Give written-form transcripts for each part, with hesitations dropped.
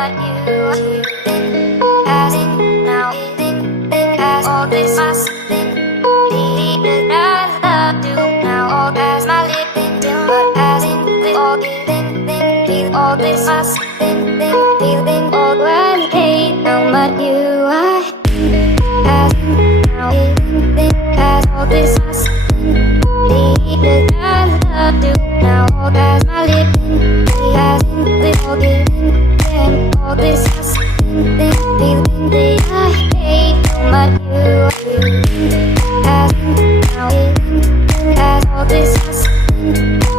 but you then as in now then as all this must then be the love do now all as my living till but as in with all then feel all this must then feeling all when hate now but you I as in now then as all this must be the love do now all as my living as in with all then all this must then feeling that I hate now but you as in now as all this must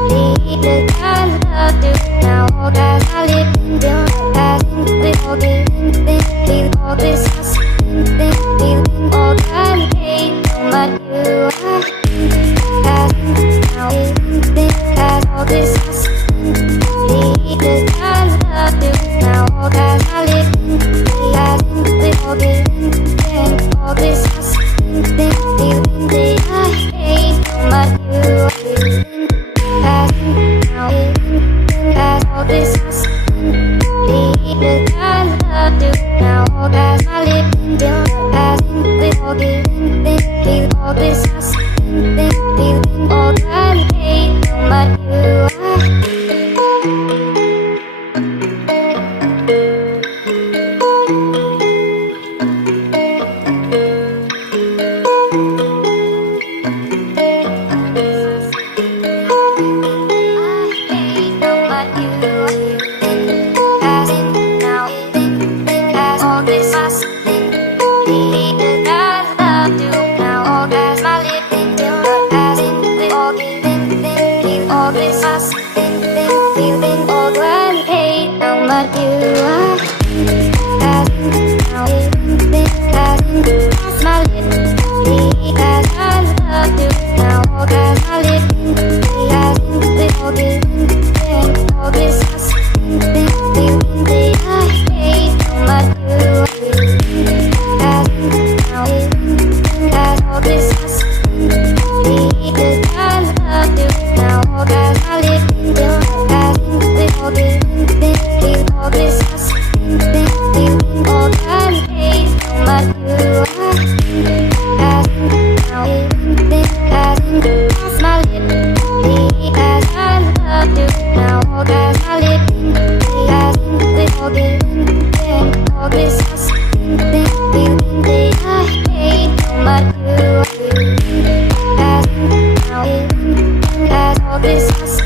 be the love do now all as my living as in with all then feel all this must then feeling all that I hate now but you as in now as all this must be the love do now all as my living as in with all then all this must then feeling that I hate now but you as in now as all this must be the love do now all as my living as in with all then feel all this must then feeling all that I hate now but you all this